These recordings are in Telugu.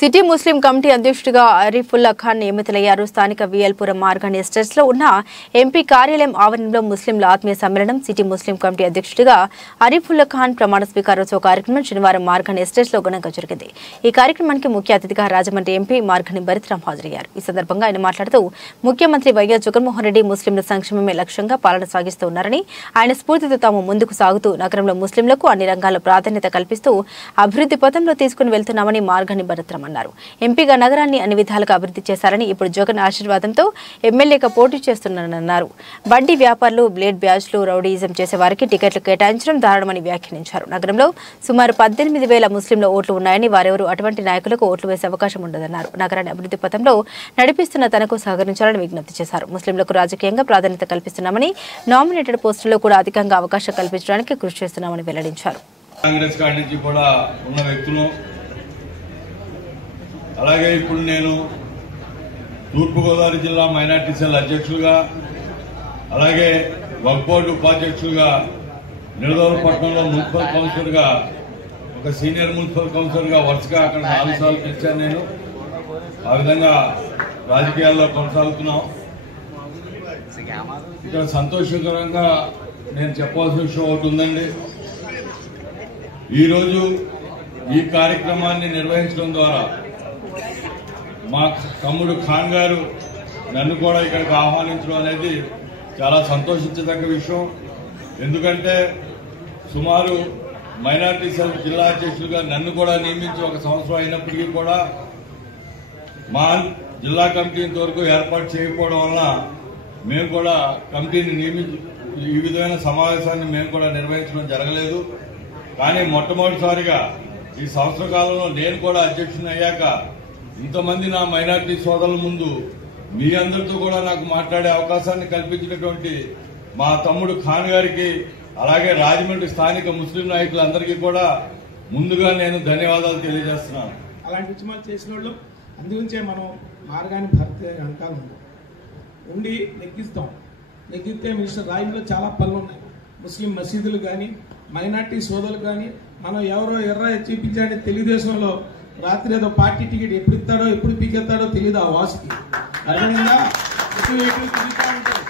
సిటీ ముస్లిం కమిటీ అధ్యక్షుడిగా అరీఫుల్లా ఖాన్ నియమితులయ్యారు. స్థానిక విఎల్పురం మార్గాన్ ఎస్టేట్స్ లో ఉన్న ఎంపీ కార్యాలయం ఆవరణలో ముస్లింల ఆత్మీయ సమ్మేళనం సిటీ ముస్లిం కమిటీ అధ్యక్షుడిగా అరీఫుల్లా ఖాన్ ప్రమాణ స్వీకారోత్సవ కార్యక్రమం శనివారం మార్గాన్ ఎస్టేట్స్ లో ఘనంగా జరిగింది. ఈ కార్యక్రమానికి ముఖ్య అతిథిగా రాజమండ్రి ఎంపీ మార్గాని భరత్రాం హాజరయ్యారు. ఈ సందర్భంగా ఆయన మాట్లాడుతూ ముఖ్యమంత్రి వైఎస్ జగన్మోహన్ రెడ్డి ముస్లింల సంక్షేమమే లక్ష్యంగా పాలన సాగిస్తూ ఉన్నారని, ఆయన స్ఫూర్తితో తాము ముందుకు సాగుతూ నగరంలో ముస్లింలకు అన్ని రంగాల్లో ప్రాధాన్యత కల్పిస్తూ అభివృద్ధి పథంలో తీసుకుని వెళ్తున్నామని మార్గాని భరత్రాం అన్నారు. ఎంపీగా నగరాన్ని అన్ని విధాలుగా అభివృద్ధి చేశారని, ఇప్పుడు జగన్ ఆశీర్వాదంతో ఎమ్మెల్యేగా పోటీ చేస్తున్నారన్నారు. బండి వ్యాపారులు, బ్లేడ్ బ్యాచ్లు, రౌడీయిజం చేసే వారికి టికెట్లు కేటాయించడం దారుణమని వ్యాఖ్యానించారు. నగరంలో సుమారు 18,000 ముస్లింల ఓట్లు ఉన్నాయని, వారెవరూ అటువంటి నాయకులకు ఓట్లు వేసే అవకాశం ఉండదన్నారు. నగరాన్ని అభివృద్ధి పథంలో నడిపిస్తున్న తనకు సహకరించాలని విజ్ఞప్తి చేశారు. ముస్లింలకు రాజకీయంగా ప్రాధాన్యత కల్పిస్తున్నామని, నామినేటెడ్ పోస్టుల్లో కూడా అధికంగా అవకాశం కల్పించడానికి కృషి చేస్తున్నామని వెల్లడించారు. కాంగ్రెస్ పార్టీ నుంచి కూడా ఉన్న వ్యక్తులు, అలాగే ఇప్పుడు నేను తూర్పుగోదావరి జిల్లా మైనార్టీ సెల్ అధ్యక్షులుగా, అలాగే వక్ఫ్ బోర్డు ఉపాధ్యక్షులుగా, నిడదవోలుపట్నంలో మున్సిపల్ కౌన్సిలర్గా, ఒక సీనియర్ మున్సిపల్ కౌన్సిలర్గా వరుసగా అక్కడ 4 సార్లు గెలిచాను. నేను ఆ విధంగా రాజకీయాల్లో కొనసాగుతున్నాం. ఇక్కడ సంతోషకరంగా నేను చెప్పాల్సిన విషయం ఒకటి ఉందండి. ఈరోజు ఈ కార్యక్రమాన్ని నిర్వహించడం ద్వారా మా తమ్ముడు ఖాన్ గారు నన్ను కూడా ఇక్కడికి ఆహ్వానించడం అనేది చాలా సంతోషించదగ్గ విషయం. ఎందుకంటే సుమారు మైనార్టీ సెల్ జిల్లా అధ్యక్షులుగా నన్ను కూడా నియమించి 1 సంవత్సరం అయినప్పటికీ కూడా మా జిల్లా కమిటీ ఇంతవరకు ఏర్పాటు చేయకపోవడం వల్ల మేము కూడా కమిటీని నియమించి ఈ విధమైన సమావేశాన్ని మేము కూడా నిర్వహించడం జరగలేదు. కానీ మొట్టమొదటిసారిగా ఈ సంవత్సర కాలంలో నేను కూడా అధ్యక్షుని అయ్యాక ఇంతమంది నా మైనార్టీ సోదరుల ముందు మీ అందరితో కూడా నాకు మాట్లాడే అవకాశాన్ని కల్పించినటువంటి మా తమ్ముడు ఖాన్ గారికి, అలాగే రాజమండ్రి స్థానిక ముస్లిం నాయకులందరికీ కూడా ముందుగా నేను ధన్యవాదాలు తెలియజేస్తున్నాను. అలాంటి ఉద్యమాలు చేసిన వాళ్ళు అందుగురించే మనం మార్గాన్ని భర్తీ వెనకాల ఉండి నెగ్గిస్తే మినిస్టర్ రాయంలో చాలా పనులు ఉన్నాయి. ముస్లిం మసీదులు కానీ, మైనార్టీ సోదరులు కానీ, మనం ఎవరో ఎర్ర చూపించాలని తెలుగుదేశంలో రాత్రి ఏదో పార్టీ టికెట్ ఎప్పుడు ఇస్తాడో ఎప్పుడు పీకెత్తాడో తెలియదు ఆ వాసుకి. అదేవిధంగా తిరుగుతూ ఉంటాడు.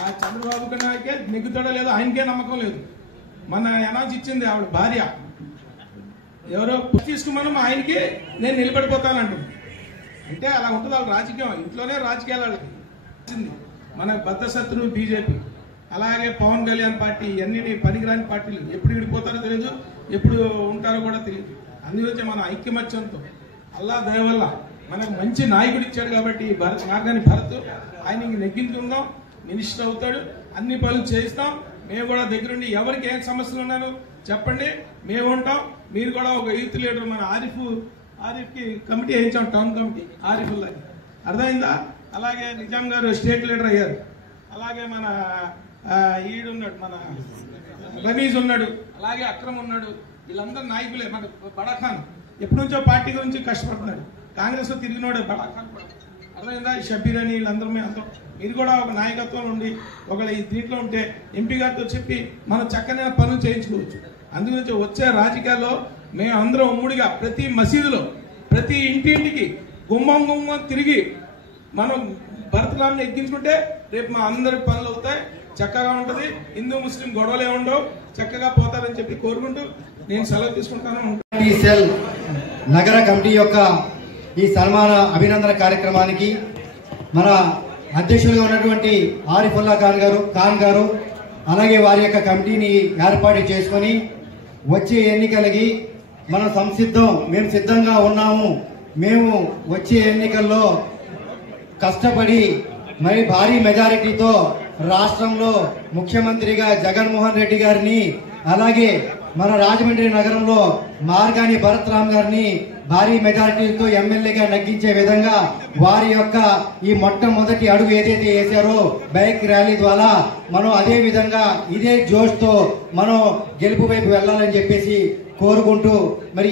ఆ చంద్రబాబు కన్నాకే నెగ్గుతాడో లేదో ఆయనకే నమ్మకం లేదు. మన అనౌన్స్ ఇచ్చింది ఆవిడ భార్య, ఎవరో తీసుకున్నాను ఆయనకి నేను నిలబడిపోతానంటుంది. అంటే అలా ఉంటుంది వాళ్ళ రాజకీయం. ఇంట్లోనే రాజకీయాలు వాళ్ళకి మన బద్ధశత్రువు బీజేపీ, అలాగే పవన్ కళ్యాణ్ పార్టీ, ఇవన్నీ పనికిరాని పార్టీలు. ఎప్పుడు విడిపోతారో తెలియదు, ఎప్పుడు ఉంటారో కూడా తెలియదు. అందుగురించి మన ఐక్యమత్యంతో అల్లా దయ వల్ల మనకు మంచి నాయకుడు ఇచ్చాడు కాబట్టి మార్గాని భరత్ ఆయనకి నెగ్గించుకుందాం. మినిస్టర్ అవుతాడు, అన్ని పనులు చేయిస్తాం. మేము కూడా దగ్గరుండి ఎవరికి ఏం సమస్యలు ఉన్నాయో చెప్పండి, మేము ఉంటాం. మీరు కూడా ఒక యూత్ లీడర్ మన ఆరిఫ్కి కమిటీ వేయించాం, టౌన్ కమిటీ ఆరిఫుల్లాకి, అర్థమైందా? అలాగే నిజాం గారు స్టేట్ లీడర్ అయ్యారు. అలాగే మన ఈడున్నాడు, మన రమీజ్ ఉన్నాడు, అలాగే అక్రమ్ ఉన్నాడు. వీళ్ళందరూ నాయకులే. మన బడాఖాన్ ఎప్పటి నుంచో పార్టీ గురించి కష్టపడుతున్నాడు. కాంగ్రెస్ లో తిరిగినోడే బడాఖాన్ కూడా, అర్థమైందా? షబీర్ అని వీళ్ళందరూ మీరు కూడా ఒక నాయకత్వం ఉండి ఒకవేళ ఈ దీంట్లో ఉంటే ఎంపీ గారితో చెప్పి మనం చక్కనైన పనులు చేయించుకోవచ్చు. అందుగురించి వచ్చే రాజకీయాల్లో మేము అందరం ఉమ్మడిగా ప్రతి మసీదులో ప్రతి ఇంటింటికి గుమ్మం తిరిగి మనం భరతరాంని ఎక్కించుకుంటే రేపు మా అందరి పనులు అవుతాయి, చక్కగా ఉంటుంది. హిందూ ముస్లిం గొడవలే ఉండవు, చక్కగా పోతారని చెప్పి కోరుకుంటూ నేను సెలవు తీసుకుంటాను. సెల్ నగర కమిటీ యొక్క ఈ సన్మాన అభినందన కార్యక్రమానికి మన అధ్యక్షులుగా ఉన్నటువంటి ఆరిఫుల్లా ఖాన్ గారు అలాగే వారి యొక్క కమిటీని ఏర్పాటు చేసుకొని వచ్చే ఎన్నికలకి మనం మేము సిద్ధంగా ఉన్నాము. మేము వచ్చే ఎన్నికల్లో కష్టపడి మరి భారీ మెజారిటీతో రాష్ట్రంలో ముఖ్యమంత్రిగా జగన్మోహన్ రెడ్డి గారిని, అలాగే మన రాజమండ్రి నగరంలో మార్గాని భరత్రాం గారిని భారీ మెజారిటీతో ఎమ్మెల్యేగా నగ్గించే విధంగా వారి యొక్క ఈ మొట్టమొదటి అడుగు ఏదైతే వేశారో బైక్ ర్యాలీ ద్వారా మనం అదే విధంగా ఇదే జోష్తో మనం గెలుపు వైపు వెళ్లాలని చెప్పేసి కోరుకుంటూ మరి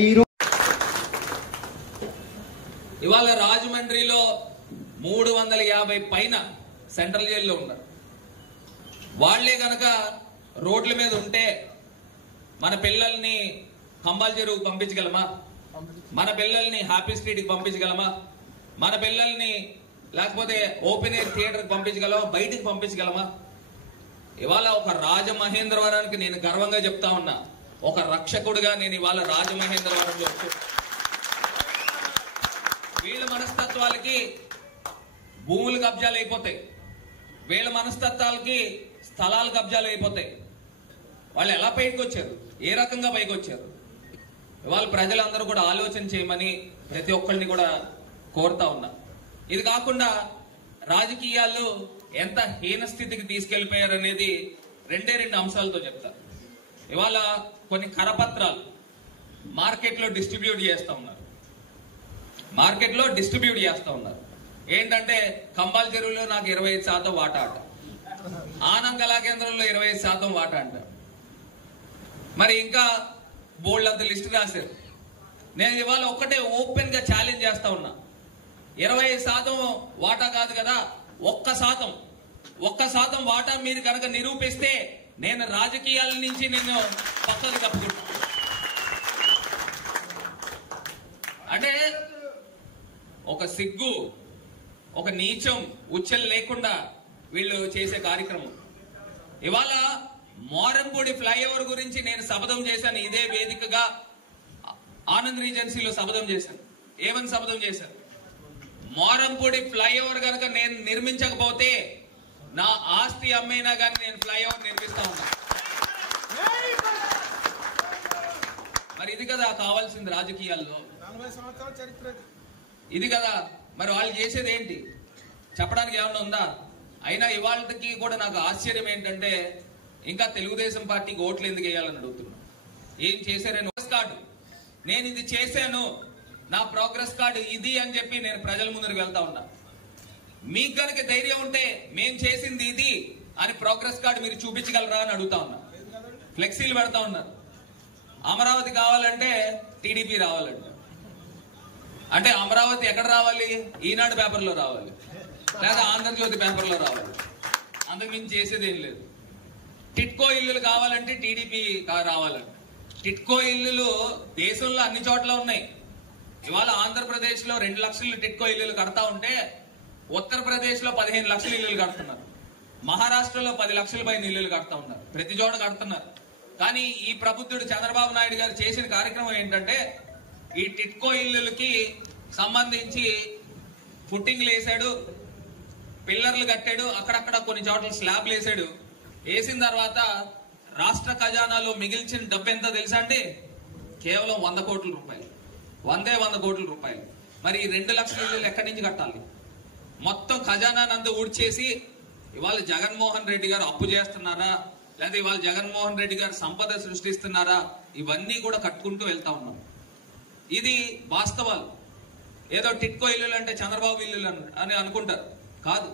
ఇవాళ రాజమండ్రిలో 350 పైన సెంట్రల్ జైల్లో ఉన్నారు. వాళ్లే గనక రోడ్ల మీద ఉంటే మన పిల్లల్ని కంబాల్ చెరువు పంపించగలమా? మన పిల్లల్ని హ్యాపీ స్ట్రీట్కి పంపించగలమా? మన పిల్లల్ని లేకపోతే ఓపెన్ ఎయిర్ థియేటర్కి పంపించగలమా? బయటికి పంపించగలమా? ఇవాళ ఒక రాజమహేంద్రవరానికి నేను గర్వంగా చెప్తా ఉన్నా, ఒక రక్షకుడిగా నేను ఇవాళ రాజమహేంద్రవరంలో వీళ్ళ మనస్తత్వాలకి భూములు కబ్జాలు అయిపోతాయి, వీళ్ళ మనస్తత్వాలకి స్థలాలు కబ్జాలు అయిపోతాయి. వాళ్ళు ఎలా పైకి వచ్చారు, ఏ రకంగా పైకి వచ్చారు? ఇవాళ ప్రజలందరూ కూడా ఆలోచన చేయమని ప్రతి ఒక్కరిని కూడా కోరుతా ఉన్నా. ఇది కాకుండా రాజకీయాల్లో ఎంత హీన స్థితికి తీసుకెళ్లిపోయారు అనేది రెండు అంశాలతో చెప్తారు. ఇవాళ కొన్ని కరపత్రాలు మార్కెట్లో డిస్ట్రిబ్యూట్ చేస్తా ఉన్నారు. ఏంటంటే కంబాల్ చెరువులో నాకు 25% వాటా అంట, ఆనం కళా కేంద్రంలో 25% వాటా అంట. మరి ఇంకా బోల్డ్ అంత లిస్ట్ రాశారు. నేను ఇవాళ ఒక్కటే ఓపెన్ గా ఛాలెంజ్ చేస్తా ఉన్నా, 25% వాటా కాదు కదా, 1% వాటా మీరు కనుక నిరూపిస్తే నేను రాజకీయాల నుంచి నేను పక్కకు తప్పుకుంటా. అంటే ఒక సిగ్గు, ఒక నీచం, ఉచ్చలు లేకుండా వీళ్ళు చేసే కార్యక్రమం. ఇవాళ మోరంపూడి ఫ్లైఓవర్ గురించి నేను శపథం చేశాను, ఇదే వేదికగా ఆనంద్ రీజెన్సీలో శపథం చేశాను. ఏమని శపథం చేశాను? మోరంపూడి ఫ్లైఓవర్ కనుక నేను నిర్మించకపోతే నా ఆస్తి అమ్మైనా కానీ నేను ఫ్లైఓవర్ నిర్మిస్తా ఉన్నా. మరి ఇది కదా కావాల్సింది రాజకీయాల్లో, 40 సంవత్సరాల చరిత్ర ఇది కదా. మరి వాళ్ళు చేసేది ఏంటి? చెప్పడానికి ఏమన్నా ఉందా? అయినా ఇవాళకి కూడా నాకు ఆశ్చర్యం ఏంటంటే ఇంకా తెలుగుదేశం పార్టీకి ఓట్లు ఎందుకు వేయాలని అడుగుతున్నా. ఏం చేశారని కార్డు, నేను ఇది చేశాను, నా ప్రోగ్రెస్ కార్డు ఇది అని చెప్పి నేను ప్రజల ముందుకు వెళ్తా ఉన్నా. మీకు కనుక ధైర్యం ఉంటే మేం చేసింది ఇది అని ప్రోగ్రెస్ కార్డు మీరు చూపించగలరా అని అడుగుతా ఉన్నా. ఫ్లెక్సీలు పెడతా ఉన్నారు. అమరావతి కావాలంటే టీడీపీ రావాలంట. అంటే అమరావతి ఎక్కడ రావాలి? ఈనాడు పేపర్లో రావాలి, లేదా ఆంధ్రజ్యోతి పేపర్లో రావాలి. అంతకుమించి చేసేది ఏం లేదు. టిట్కో ఇల్లులు కావాలంటే టీడీపీ రావాలంట. టిట్కో ఇల్లులు దేశంలో అన్ని చోట్ల ఉన్నాయి. ఇవాళ ఆంధ్రప్రదేశ్ లో 2 లక్షలు టిట్కో ఇల్లులు కడతా ఉంటే ఉత్తరప్రదేశ్ లో 15 లక్షల ఇల్లులు కడుతున్నారు, మహారాష్ట్రలో 10 లక్షల పైన ఇల్లులు కడతా ఉన్నారు, ప్రతి చోట కడుతున్నారు. కానీ ఈ ప్రబుద్ధుడు చంద్రబాబు నాయుడు గారు చేసిన కార్యక్రమం ఏంటంటే ఈ టిట్కో ఇల్లులకి సంబంధించి ఫుట్టింగ్లు వేసాడు, పిల్లర్లు కట్టాడు, అక్కడక్కడ కొన్ని చోట్ల స్లాబ్లు వేసాడు. వేసిన తర్వాత రాష్ట్ర ఖజానాలో మిగిల్చిన డబ్బు ఎంత తెలుసా అండి? కేవలం 100 కోట్ల రూపాయలు. 100 కోట్ల రూపాయలు. మరి ఈ 2 లక్షల ఇల్లు ఎక్కడి నుంచి కట్టాలి? మొత్తం ఖజానానంతా ఊడ్చేసి ఇవాళ జగన్మోహన్ రెడ్డి గారు అప్పు చేస్తున్నారా, లేదా ఇవాళ జగన్మోహన్ రెడ్డి గారు సంపద సృష్టిస్తున్నారా, ఇవన్నీ కూడా కట్టుకుంటూ వెళ్తా ఉన్నాం. ఇది వాస్తవాలు. ఏదో టిట్కో ఇల్లులు అంటే చంద్రబాబు ఇల్లులు అని అనుకుంటారు, కాదు.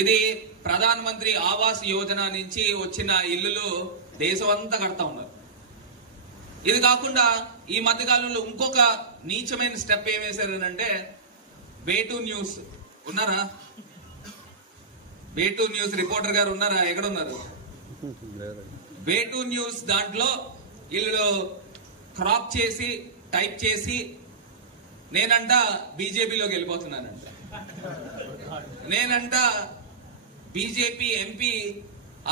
ఇది ప్రధాన మంత్రి ఆవాస్ యోజన నుంచి వచ్చిన ఇల్లులు దేశం అంతా కడతా ఉన్నారు. ఇది కాకుండా ఈ మధ్యకాలంలో ఇంకొక నీచమైన స్టెప్ ఏం వేశారనంటే వేటూ న్యూస్ ఉన్నారా? వేటూ న్యూస్ రిపోర్టర్ గారు ఉన్నారా? ఎక్కడున్నారు? వేటూ న్యూస్ దాంట్లో వీళ్ళు క్రాప్ చేసి టైప్ చేసి నేనంట బీజేపీలోకి వెళ్ళిపోతున్నానంట, నేనంట బీజేపీ ఎంపీ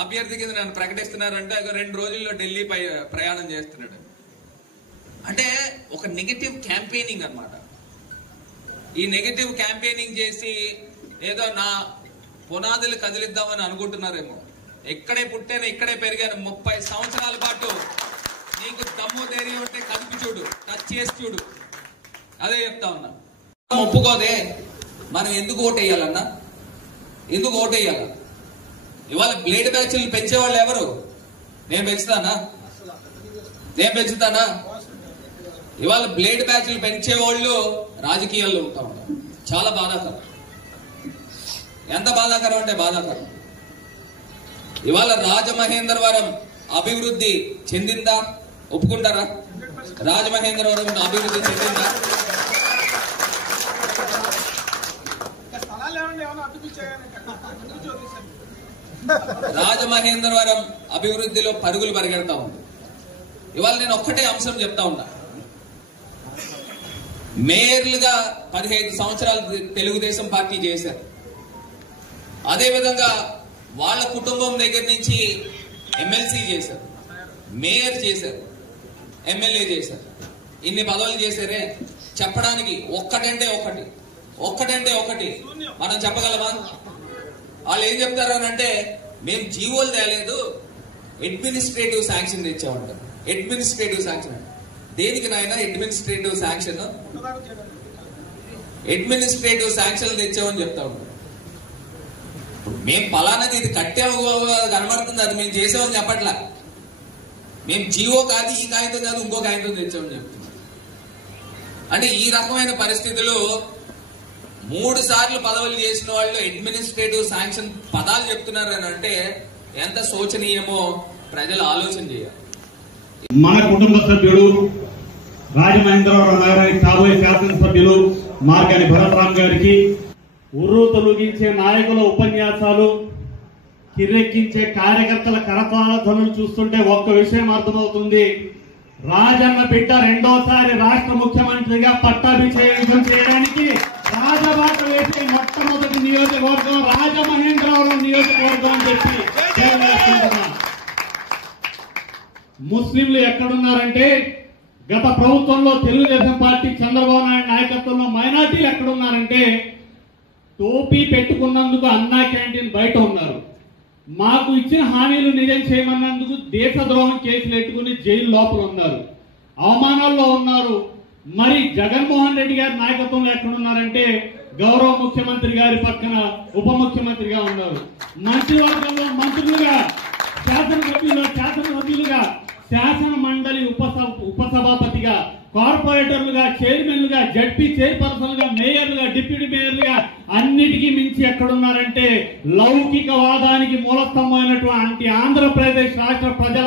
అభ్యర్థి కింద నన్ను ప్రకటిస్తున్నారంట, 2 రోజుల్లో ఢిల్లీ ప్రయాణం చేస్తున్నాడు. అంటే ఒక నెగటివ్ క్యాంపెయినింగ్ అన్నమాట. ఈ నెగటివ్ క్యాంపెయినింగ్ చేసి ఏదో నా పునాదులు కదిలిద్దామని అనుకుంటున్నారేమో. ఎక్కడే పుట్టాను, ఇక్కడే పెరిగాను, 30 సంవత్సరాల పాటు. నీకు దమ్ము ధైర్యం ఉంటే కదిపి చూడు, టచ్ చేసి చూడు. అదే చెప్తా ఉన్నా. ఒప్పుకోదే మనం ఎందుకు ఓటేయాలన్నా? ఎందుకు ఓటేయాల? ఇవాళ బ్లేడ్ బ్యాచ్లు పెంచేవాళ్ళు ఎవరు? నేను పెంచుతానా? ఇవాళ బ్లేడ్ బ్యాచ్లు పెంచేవాళ్ళు రాజకీయాల్లో ఉంటా ఉన్నారు. చాలా బాధాకరం. ఎంత బాధాకరం అంటే బాధాకరం. ఇవాళ రాజమహేంద్రవరం అభివృద్ధి చెందిందా? ఒప్పుకుంటారా? రాజమహేంద్రవరం అభివృద్ధి చెందిందా? రాజమహేంద్రవరం అభివృద్ధిలో పరుగులు పరిగెడతా ఉంది. ఇవాళ నేను ఒక్కటే అంశం చెప్తా ఉన్నా. మేయర్లుగా 15 సంవత్సరాలు తెలుగుదేశం పార్టీ చేశారు. అదేవిధంగా వాళ్ళ కుటుంబం దగ్గర నుంచి ఎమ్మెల్సీ చేశారు, మేయర్ చేశారు, ఎమ్మెల్యే చేశారు. ఇన్ని పదవులు చేశారే, చెప్పడానికి ఒక్కటంటే ఒకటి మనం చెప్పగలమా? వాళ్ళు ఏం చెప్తారు అని అంటే, మేము జీవోలు తేలేదు, అడ్మినిస్ట్రేటివ్ శాంక్షన్ తెచ్చామంటారు. అడ్మినిస్ట్రేటివ్ శాంక్షన్ దేనికి నాయన? అడ్మినిస్ట్రేటివ్ శాంక్షన్ తెచ్చామని చెప్తా ఉంటాం. మేము పలానాది ఇది కట్టాము కనబడుతుంది, అది మేము చేసామని చెప్పట్లా. మేము జీవో కాదు, ఈ కాగితం కాదు, ఇంకో కాగితం తెచ్చామని చెప్తున్నాం. అంటే ఈ రకమైన పరిస్థితులు 3 సార్లు పదవులు చేసిన వాళ్ళు అడ్మినిస్ట్రేటివ్ శాంక్షన్ పదాలు చెప్తున్నారు అని అంటే ఎంత శోచనీయమో ప్రజలు ఆలోచన చేయాలి. మన కుటుంబ సభ్యుడు రాజమహేంద్రవరం నగరానికి కాబోయే శాసనసభ్యులు మార్గాని భరతరామ్ గారికి ఉర్రు తొలగించే నాయకుల ఉపన్యాసాలు, కిర్రెక్కించే కార్యకర్తల కరతాళ ధ్వనులు చూస్తుంటే ఒక్క విషయం అర్థమవుతుంది. రాజన్న బిడ్డ రెండోసారి రాష్ట్ర ముఖ్యమంత్రిగా పట్టాభిషేకం చేయడానికి రాజబాట వేసే మొట్టమొదటి నియోజకవర్గం రాజమహేంద్రవరం నియోజకవర్గం అని చెప్పి ముస్లింలు ఎక్కడున్నారంటే, గత ప్రభుత్వంలో తెలుగుదేశం పార్టీ చంద్రబాబు నాయుడు నాయకత్వంలో మైనార్టీలు ఎక్కడున్నారంటే, టోపీ పెట్టుకున్నందుకు అన్నా క్యాంటీన్ బయట ఉన్నారు. మాకు ఇచ్చిన హామీలు నిజం చేయమన్నందుకు దేశద్రోహం కేసులు ఎట్టుకుని జైలు లోపల ఉన్నారు, అవమానాల్లో ఉన్నారు. మరి జగన్మోహన్ రెడ్డి గారి నాయకత్వంలో ఎక్కడున్నారంటే, గౌరవ ముఖ్యమంత్రి గారి పక్కన ఉప ముఖ్యమంత్రిగా ఉన్నారు. మంత్రివర్గంలో మంత్రులుగా, శాసనసభ్యులుగా, శాసన మండలి ఉపసభాపతిగా, కార్పొరేటర్లుగా, చైర్మన్లుగా, జడ్పీ చైర్పర్సన్లుగా, మేయర్లుగా, డిప్యూటీ మేయర్లుగా అన్నిటికీ మించి ఎక్కడున్నారంటే లౌకికవాదానికి మూలస్తంభమైనటువంటి ఆంధ్రప్రదేశ్ రాష్ట్ర ప్రజల